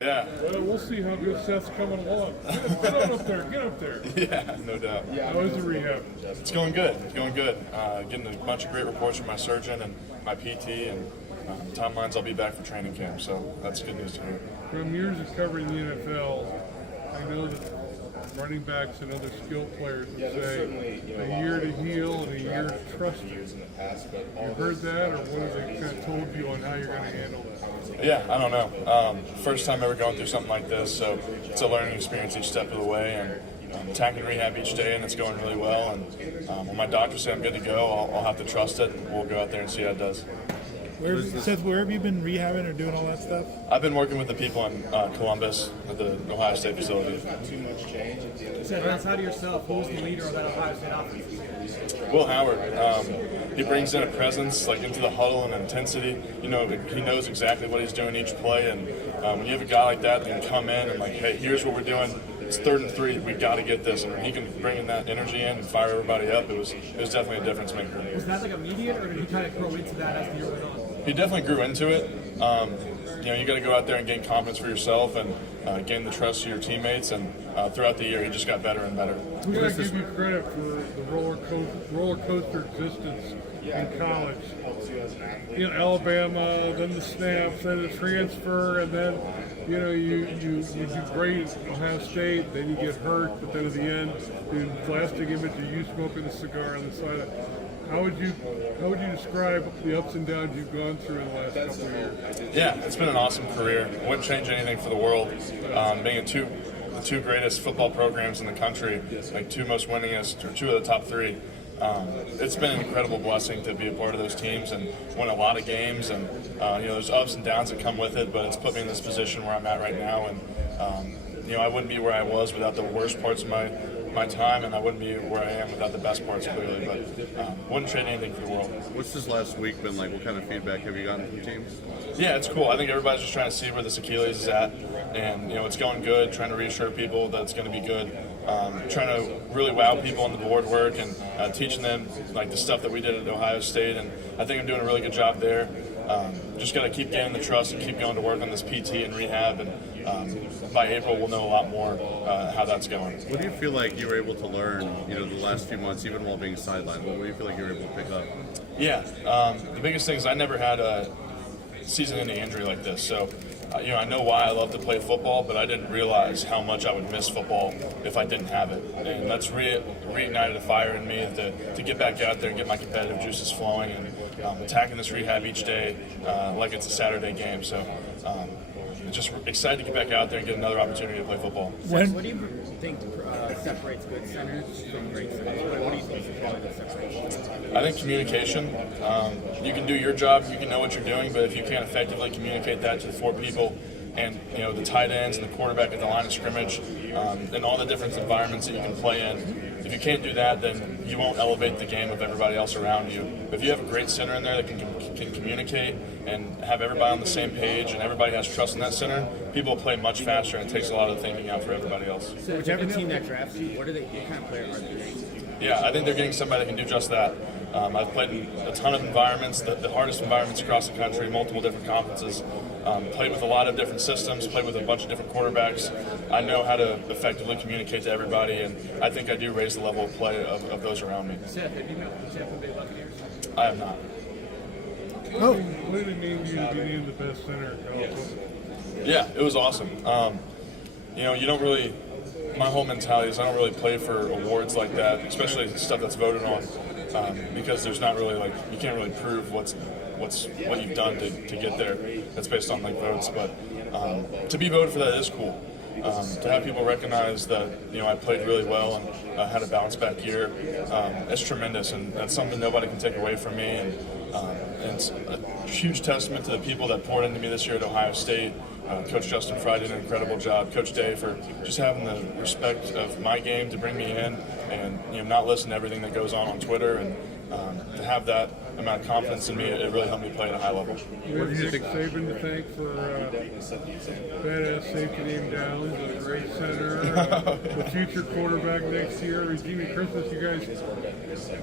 Yeah. Well, we'll see how good Seth's coming along. Get on up there. Get up there. Yeah, no doubt. How is the rehab? It's going good. It's going good. Getting a bunch of great reports from my surgeon and my PT, and timelines I'll be back for training camp, so that's good news to hear. From years of covering the NFL, I know that running backs and other skilled players would say a year to heal and a year to trust you. You heard that, or what have they kind of told you on how you're going to handle that? Yeah, I don't know. First time ever going through something like this, so it's a learning experience each step of the way, and attacking rehab each day, and it's going really well. And when my doctors say I'm good to go, I'll have to trust it, and we'll go out there and see how it does. Seth, where have you been rehabbing or doing all that stuff? I've been working with the people in Columbus at the Ohio State facility. Seth, outside of yourself, who's the leader of that Ohio State offense? Will Howard. He brings in a presence like into the huddle and intensity. You know, he knows exactly what he's doing each play, and when you have a guy like that can come in and like, hey, here's what we're doing. It's 3rd and 3. We got to get this, and he can bring in that energy in and fire everybody up. It was definitely a difference maker. Was that like immediate, or did he kind of grow into that as the year went on? He definitely grew into it. You know, you got to go out there and gain confidence for yourself and gain the trust of your teammates. And throughout the year, he just got better and better. We got to give you credit for the roller coaster existence in college. You know, Alabama, then the snaps, then the transfer, and then you do great at Ohio State. Then you get hurt, but then at the end, the plastic image of you smoking a cigar on the side. How would you describe the ups and downs you've gone through in the last couple of years? Yeah, it's been an awesome career. Wouldn't change anything for the world. Being the two greatest football programs in the country, like 2 most winningest, or 2 of the top 3. It's been an incredible blessing to be a part of those teams and win a lot of games. And there's ups and downs that come with it, but it's put me in this position where I'm at right now. And I wouldn't be where I was without the worst parts of my time, and I wouldn't be where I am without the best parts, clearly, but wouldn't trade anything for the world. What's this last week been like? What kind of feedback have you gotten from teams? Yeah, it's cool. I think everybody's just trying to see where this Achilles is at, and it's going good, trying to reassure people that it's going to be good, trying to really wow people on the board work and teaching them like the stuff that we did at Ohio State, and I think I'm doing a really good job there. Just got to keep gaining the trust and keep going to work on this PT and rehab, and by April we'll know a lot more how that's going. What do you feel like you were able to learn, the last few months, even while being sidelined? What do you feel like you were able to pick up? Yeah, the biggest thing is I never had a season-ending injury like this, so I know why I love to play football, but I didn't realize how much I would miss football if I didn't have it. And that's reignited a fire in me to get back out there and get my competitive juices flowing and attacking this rehab each day like it's a Saturday game. So just excited to get back out there and get another opportunity to play football. What do you think separates good centers from great centers? What do you think is probably the separation? I think communication. You can do your job, you can know what you're doing, but if you can't effectively communicate that to the 4 people and the tight ends and the quarterback at the line of scrimmage and all the different environments that you can play in, if you can't do that, then you won't elevate the game of everybody else around you. But if you have a great center in there that can communicate and have everybody on the same page and everybody has trust in that center, people play much faster, and it takes a lot of the thinking out for everybody else. So whichever team that drafts you, what kind of player are they? Yeah, I think they're getting somebody that can do just that. I've played in a ton of environments, the hardest environments across the country, multiple different conferences, played with a lot of different systems, played with a bunch of different quarterbacks. I know how to effectively communicate to everybody, and I think I do raise the level of play of those around me. Seth, have you met with the Tampa Bay Buccaneers? I have not. What did it mean to you to be named the best center in college football? Yeah, it was awesome. You don't really. My whole mentality is I don't really play for awards like that, especially stuff that's voted on, because there's not really you can't really prove what you've done to get there. That's based on votes, but to be voted for that is cool. To have people recognize that I played really well and had a bounce back year, it's tremendous, and that's something nobody can take away from me. And it's a huge testament to the people that poured into me this year at Ohio State. Coach Justin Fry did an incredible job. Coach Day for just having the respect of my game to bring me in and not listen to everything that goes on Twitter, and to have that amount of confidence in me, it really helped me play at a high level. We have Nick Saban to thank for badass safety name downs, a great center, the future quarterback next year. Jimmy Christmas, you guys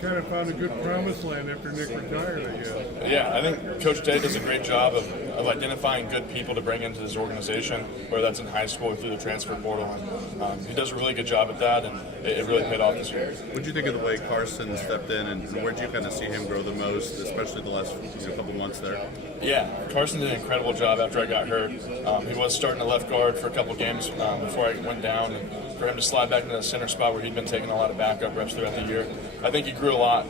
kind of found a good promised land after Nick retired, I guess. Yeah, I think Coach Day does a great job of identifying good people to bring into his organization, whether that's in high school or through the transfer portal. And he does a really good job at that, and it really paid off this year. What did you think of the way Carson stepped in, and where did you kind of see him grow the most, especially the last couple months there? Yeah, Carson did an incredible job after I got hurt. He was starting to left guard for a couple games before I went down, and for him to slide back into the center spot where he'd been taking a lot of backup reps throughout the year, I think he grew a lot.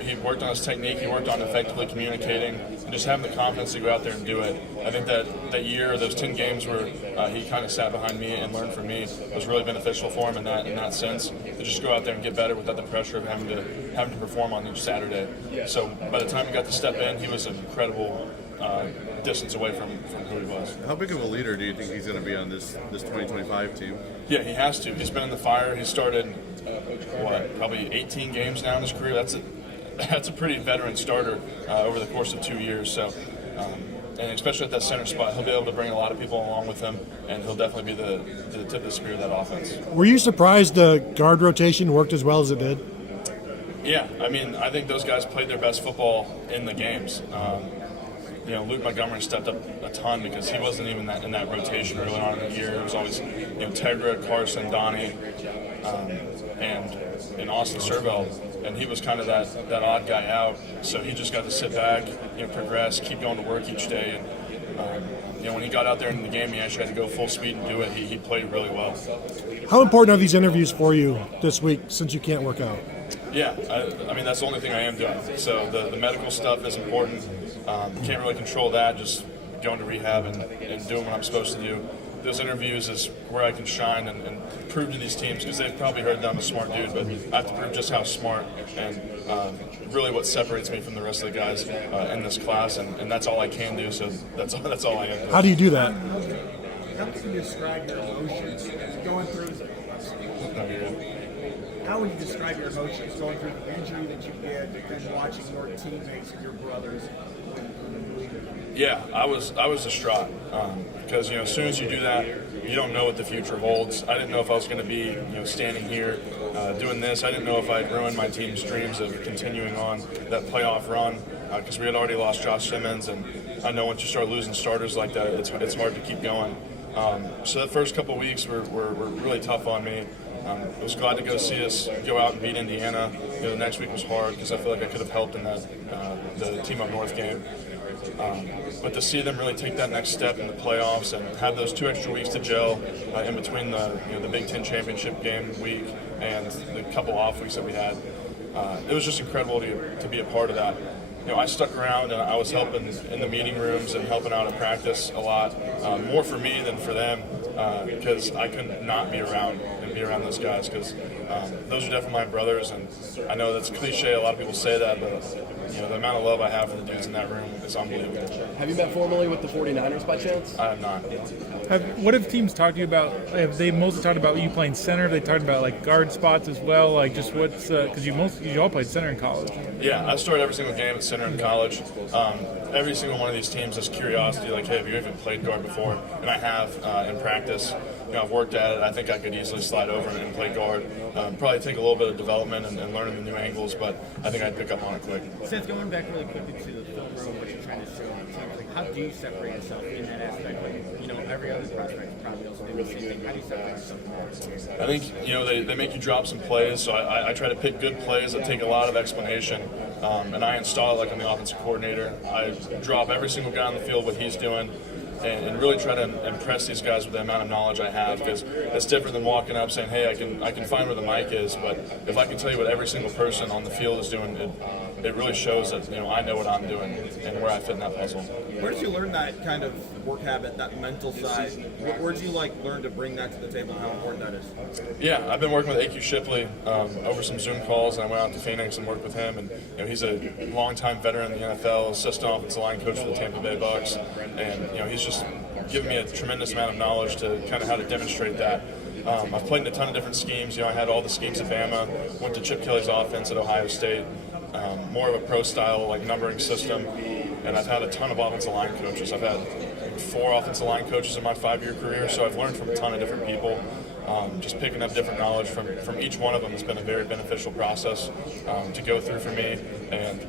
He worked on his technique, he worked on effectively communicating, and just having the confidence to go out there and do it. I think that year, those 10 games where he kind of sat behind me and learned from me was really beneficial for him in that sense, to just go out there and get better without the pressure of having to perform on each Saturday. So by the time he got to step in, he was an incredible distance away from who he was. How big of a leader do you think he's going to be on this 2025 team? Yeah, he has to. He's been in the fire. He started, probably 18 games now in his career. That's a pretty veteran starter over the course of 2 years. So, and especially at that center spot, he'll be able to bring a lot of people along with him, and he'll definitely be the tip of the spear of that offense. Were you surprised the guard rotation worked as well as it did? Yeah, I mean, I think those guys played their best football in the games. Luke Montgomery stepped up a ton because he wasn't even in that rotation early on in the year. It was always Tegra, Carson, Donnie, and Austin Servell, and he was kind of that odd guy out. So he just got to sit back, progress, keep going to work each day. And when he got out there in the game, he actually had to go full speed and do it. He played really well. How important are these interviews for you this week since you can't work out? Yeah, I mean, that's the only thing I am doing. So the medical stuff is important. Can't really control that, just going to rehab and doing what I'm supposed to do. Those interviews is where I can shine and prove to these teams, because they've probably heard that I'm a smart dude, but I have to prove just how smart and really what separates me from the rest of the guys in this class, and that's all I can do, so that's all I am doing. How do you do that? How can you describe your emotions going through? How would you describe your emotions going through the injury that you did and watching your teammates and your brothers? Yeah, I was distraught because as soon as you do that, you don't know what the future holds. I didn't know if I was going to be standing here doing this. I didn't know if I'd ruined my team's dreams of continuing on that playoff run because we had already lost Josh Simmons, and I know once you start losing starters like that, it's hard to keep going. So the first couple of weeks were really tough on me. I was glad to go see us go out and beat Indiana. The next week was hard because I feel like I could have helped in that the Team Up North game. But to see them really take that next step in the playoffs and have those 2 extra weeks to gel in between the Big Ten championship game week and the couple off weeks that we had, it was just incredible to be a part of that. I stuck around and I was helping in the meeting rooms and helping out at practice a lot, more for me than for them, because I couldn't not be around and be around those guys, because those are definitely my brothers, and I know that's cliche, a lot of people say that, but the amount of love I have for the dudes in that room is unbelievable. Have you met formally with the 49ers by chance? I have not. What have teams talked to you about? Have they mostly talked about you playing center? Have they talked about guard spots as well? Just what's because you all played center in college. Yeah, I started every single game at center in college. Every single one of these teams has curiosity, hey, have you even played guard before? And I have in practice. I've worked at it. I think I could easily slide over and play guard. Probably take a little bit of development and learning the new angles, but I think I'd pick up on it quick. Seth, going back really quickly to the film room, what you're trying to show on teams, how do you separate yourself in that aspect? Every other prospect probably also did the same thing. How do you separate yourself from that? I think, they make you drop some plays, so I try to pick good plays that take a lot of explanation, and I install it I'm the offensive coordinator. I drop every single guy on the field what he's doing, and really try to impress these guys with the amount of knowledge I have, because it's different than walking up saying, hey, I can find where the mic is, but if I can tell you what every single person on the field is doing, it really shows that I know what I'm doing and where I fit in that puzzle. Where did you learn that kind of work habit, that mental side? Where did you learn to bring that to the table and how important that is? Yeah, I've been working with A.Q. Shipley over some Zoom calls, and I went out to Phoenix and worked with him. And he's a longtime veteran in the NFL, assistant offensive line coach for the Tampa Bay Bucks, and he's just given me a tremendous amount of knowledge to kind of how to demonstrate that. I've played in a ton of different schemes. I had all the schemes at Bama, went to Chip Kelly's offense at Ohio State. more of a pro style like numbering system, and I've had a ton of offensive line coaches. I've had 4 offensive line coaches in my 5-year career, so I've learned from a ton of different people. Just picking up different knowledge from each one of them has been a very beneficial process to go through for me, and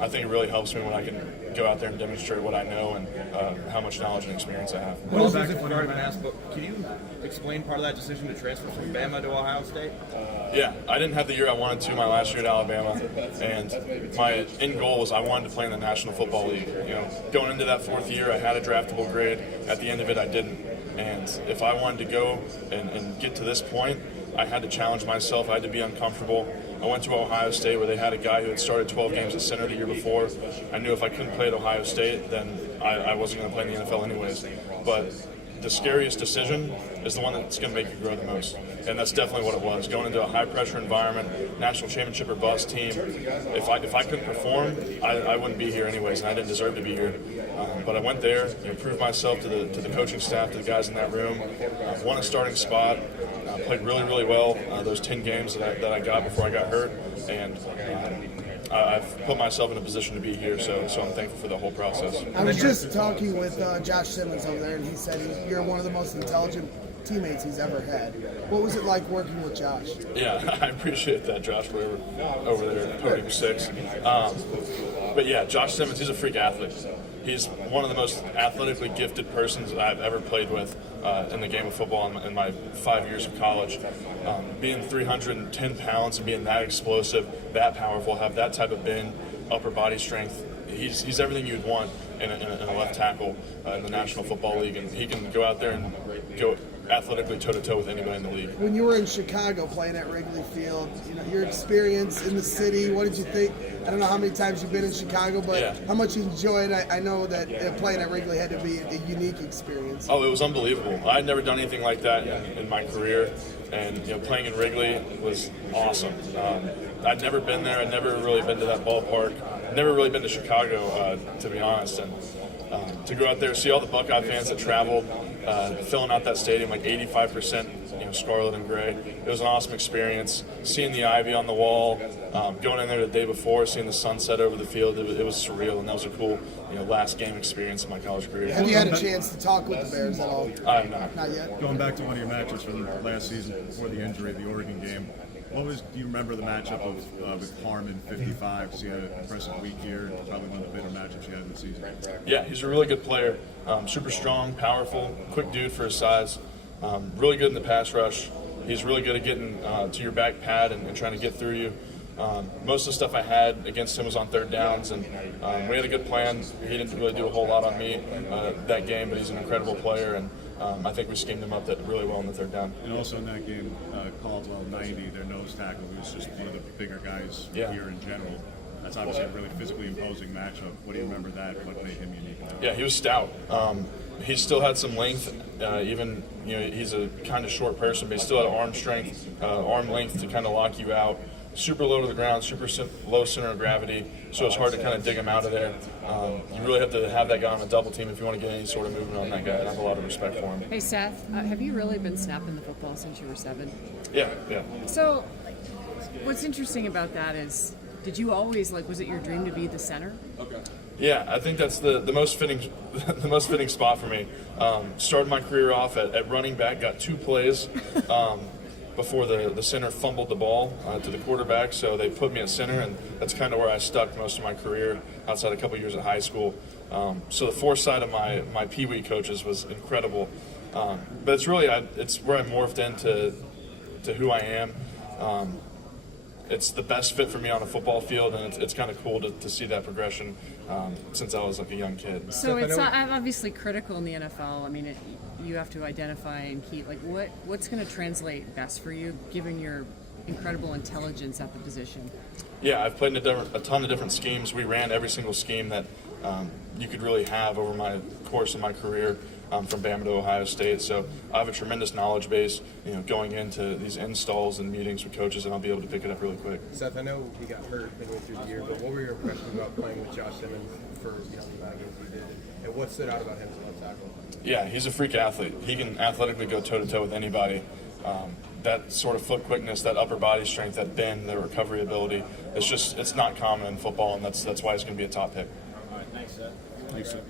I think it really helps me when I can go out there and demonstrate what I know and how much knowledge and experience I have. Well, back to what I've been asked, but can you explain part of that decision to transfer from Bama to Ohio State? Yeah, I didn't have the year I wanted to my last year at Alabama, and my end goal was I wanted to play in the National Football League. You know, going into that 4th year, I had a draftable grade. At the end of it, I didn't. And if I wanted to go and get to this point, I had to challenge myself. I had to be uncomfortable. I went to Ohio State where they had a guy who had started 12 games at center the year before. I knew if I couldn't play at Ohio State, then I wasn't going to play in the NFL anyways. But the scariest decision is the one that's going to make you grow the most. And that's definitely what it was. Going into a high-pressure environment, national championship or bust team, if I couldn't perform, I wouldn't be here anyways, and I didn't deserve to be here. But I went there, proved myself to the coaching staff, to the guys in that room, won a starting spot, played really well those 10 games that I got before I got hurt, and I've put myself in a position to be here, so I'm thankful for the whole process. I was just talking with Josh Simmons over there, and he said you're one of the most intelligent teammates he's ever had. What was it like working with Josh? Yeah, I appreciate that, Josh. We were over there at podium 6. But yeah, Josh Simmons, he's a freak athlete. He's one of the most athletically gifted persons that I've ever played with in the game of football in my 5 years of college. Being 310 pounds and being that explosive, that powerful, have that type of bend, upper body strength, he's everything you'd want in a left tackle in the National Football League, and he can go out there and go athletically toe-to-toe with anybody in the league. When you were in Chicago playing at Wrigley Field, your experience in the city, what did you think? I don't know how many times you've been in Chicago, but how much you enjoyed it. I know that playing at Wrigley had to be a unique experience. Oh, it was unbelievable. I'd never done anything like that in my career, and playing in Wrigley was awesome. I'd never been there. I'd never really been to that ballpark. Never really been to Chicago, to be honest. And to go out there, see all the Buckeye fans that traveled, filling out that stadium like 85%, scarlet and gray. It was an awesome experience. Seeing the ivy on the wall, going in there the day before, seeing the sunset over the field, it was surreal, and that was a cool, last game experience in my college career. Have you had a chance to talk with the Bears at all? I have not. Not yet. Going back to one of your matches from last season before the injury, the Oregon game. Do you remember the matchup with Harmon 55? So he had an impressive week here, and probably one of the better matchups you had in the season. Yeah, he's a really good player. Super strong, powerful, quick dude for his size. Really good in the pass rush. He's really good at getting to your back pad and trying to get through you. Most of the stuff I had against him was on third downs, and we had a good plan. He didn't really do a whole lot on me that game, but he's an incredible player, and I think we schemed him up that really well in the third down. And also in that game, Caldwell 90, their nose tackle, who was just one of the bigger guys here in general. That's obviously a really physically imposing matchup. What do you remember that? What made him unique? Yeah, he was stout. He still had some length. Even he's a kind of short person, but he still had arm strength, arm length to kind of lock you out. Super low to the ground, super low center of gravity, so it's hard to kind of dig him out of there. You really have to have that guy on a double team if you want to get any sort of movement on that guy. I have a lot of respect for him. Hey Seth, have you really been snapping the football since you were 7? Yeah. So, what's interesting about that is, did you always was it your dream to be the center? Yeah, I think that's the most fitting the most fitting spot for me. Started my career off at running back, got 2 plays. Before the center fumbled the ball to the quarterback, so they put me at center, and that's kind of where I stuck most of my career outside a couple years at high school. So the foresight of my Pee Wee coaches was incredible. But it's really it's where I morphed into who I am. It's the best fit for me on a football field, and it's kind of cool to see that progression since I was a young kid. So it's obviously critical in the NFL. I mean, you have to identify and keep what's going to translate best for you, given your incredible intelligence at the position. Yeah, I've played in a ton of different schemes. We ran every single scheme that you could really have over my course of my career. From Bama to Ohio State, so I have a tremendous knowledge base, going into these installs and meetings with coaches, and I'll be able to pick it up really quick. Seth, I know he got hurt midway through the year, but what were your impressions about playing with Josh Simmons for the amount of games he did, and what stood out about him as a left tackle? Yeah, he's a freak athlete. He can athletically go toe-to-toe with anybody. that sort of foot quickness, that upper body strength, that bend, the recovery ability. It's not common in football, and that's why it's going to be a top pick. All right, thanks, Seth. Thanks, sir.